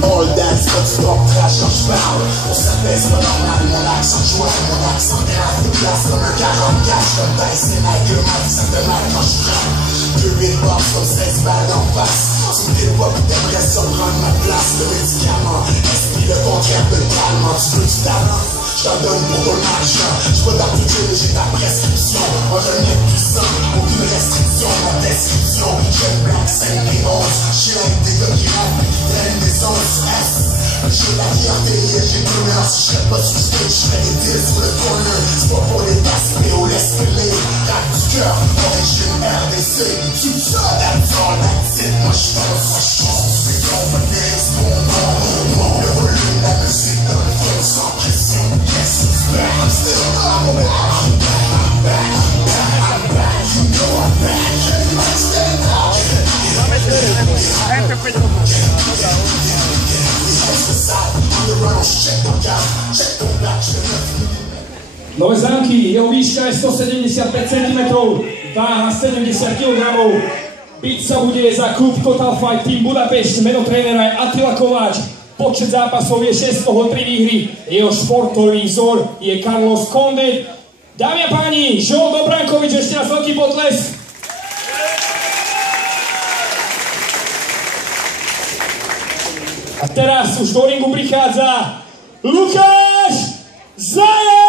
All that stuff, stop, trash, on parle. On s'apaise pas normal, mon accent joie, mon accent grave. De place comme un 40 cash, comme Tyson, avec le mal, ça te mal quand je frappe. 2 000 box comme 16 balles en face. Tu me dis pas que t'aimerais surprendre ma place. Le médicament, esprit le contraire de calme. Tu veux du talent, je t'en donne pour ton argent. Je peux t'appliquer, mais j'ai ta prescription. Moi je n'ai puissant, aucune restriction. Ma description, j'aime Black 5 et 11. J'suis avec des gars qui rappent, qui traînent des ondes S. J'ai la fierté, j'ai peur. Si j'serais pas sur stage, j'ferais des deals sur le corner. C'est pas pour les tasper ou laisse filer. Rap du cœur, origine RDC. Tu ça, that's all, that's it. Moi j'pense, c'est qu'on va dire ce qu'on a. Le volume, la musique dans le fond, sans pression. Yes, it's back, I'm still I'm back, I'm back, I'm back, I'm back, you know I'm back. I'm still Nové zámky, jeho výška je 175 cm, váha 70 kg. Biť sa bude za klub Total Fight Team Budapešť, meno trénera je Attila Kováč, počet zápasov je 6, z toho 3 výhry, jeho športový vzor je Carlos Conde. Dámy a páni, Joel Dobrankovič, ešte raz veľký potles. A teraz už do ringu prichádza Lukáš Zajac!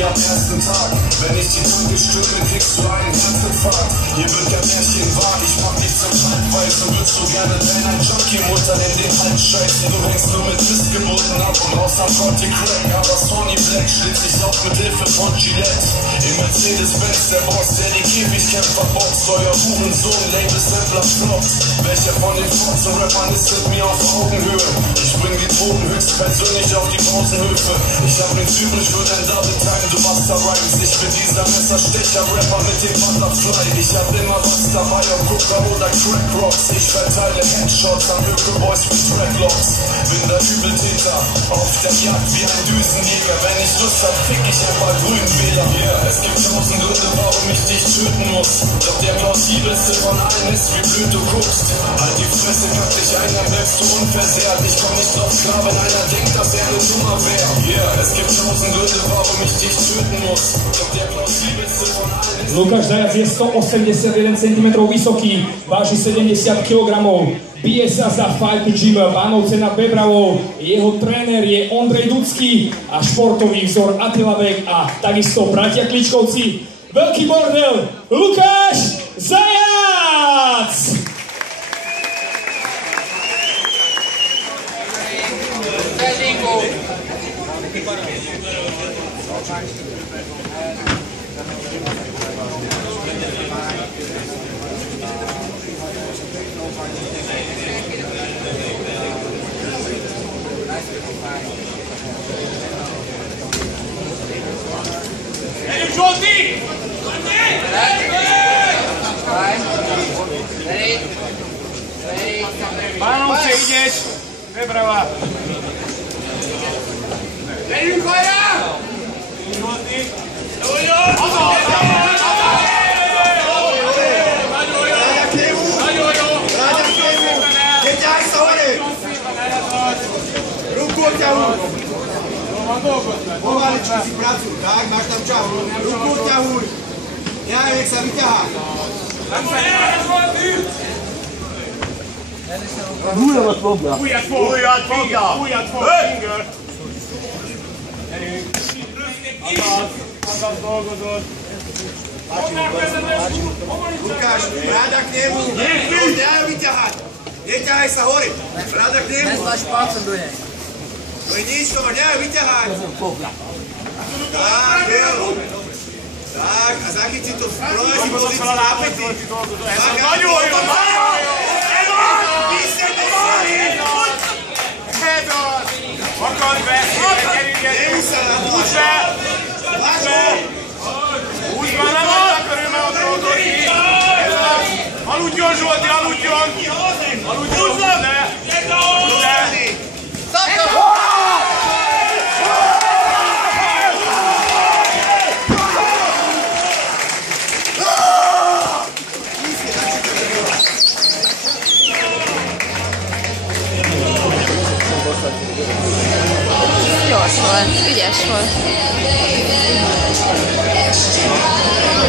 Am ersten Tag, wenn ich die Brücke stürme, kriegst du einen Herzinfarkt. Hier wird kein Märchen wahr, ich mach dich zum Halbweis. Du würdest so gerne dein ein Junkie Mutter in den Hals scheißen. Du hängst nur mit Missgeburten ab und raus am Conti Crack. Aber Sony Black schlitt sich auf mit Hilfe von Gillette. Im Mercedes-Benz, der Boss, der die Käfigkämpfer boxt. Euer Hurensohn, Label-Sampler floppt. Welcher von den Fotzen-Rappern ist mit mir auf Augenhöhe? Ich bring die Drogen höchstpersönlich auf die Pausenhöfe. Ich hab nichts übrig für dein Double Time. Du Master Rhymes, ich bin dieser Messerstecher-Rapper mit dem Butterfly. Ich hab immer was dabei, ob Coca oder Crack Rocks. Ich verteile Headshots an Öko-Boys mit Dreadlocks. Bin der Übeltäter, auf der Jagd wie ein Düsenjäger. Wenn ich Lust hab, fick ich ein paar Grünwähler. Yeah, es gibt 1000 Gründe, warum ich dich töten muss. Doch der plausibelste von allen ist, wie blöd du guckst. Halt die Fresse, kack dich ein, dann bleibst du unversehrt. Ich komm nicht drauf klar, wenn einer denkt, dass er eine Nummer wär. Yeah, es gibt 1000 Gründe, warum ich dich töten muss. Doch der plausibelste von allen ist... Lukáš Zajac je 181 cm vysoký, váži 70 kg. Bije sa za Fight Gym Vánovce nad Bebravou. Jeho tréner je Ondrej Dudský a športový vzor Attila Beck a takisto bratia Kličkovci. Veľký bordel, Lukáš Zajac! Vánovce, ideš! Prebrava! Leďu, koja! Neťahaj sa hore! Ruku odťahuj! Pomaličky si pracuj, tak? Máš tam čas. Ruku odťahuj! Nehaj, nech sa vyťahá. Újat fogja! Finger! Azaz dolgozod! Lukáš, bráda k nemu! Nehaj vyťahať! Neťahaj sa hore! Bráda k nemu! Nezláš palcem do nej. To je nič, to máš, nehaj vyťahať! Tak, jo! Tak, a zachyť si to v provází pozícii napätý! Tak, a Akad be! nemu sa na to! Vážu!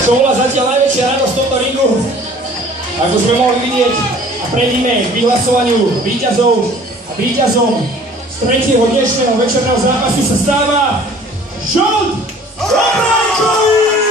Čo bola zatiaľ najväčšia radosť v tomto ringu, ako sme mohli vidieť, a prejdime k vyhlasovaniu víťazov. A víťazom z tretieho dnešného večerného zápasu sa stáva Žolt Obrajkovič!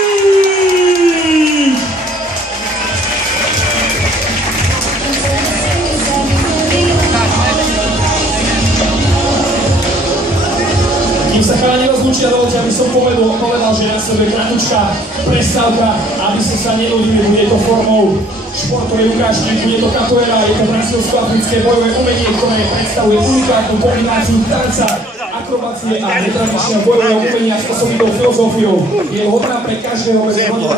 Kým sa chalani rozlúčia, dovolte, aby som povedal, že na sebe kratučká prestávka, aby ste sa nenudili, bude to formou športovej ukážky, bude to capoeira, je to brazílsko-africké bojové umenie, ktoré predstavuje unikátnu kombináciu tanca, akrobácie a netradičného bojového umenia s osobitou filozofiou. Je vhodná pre každého bez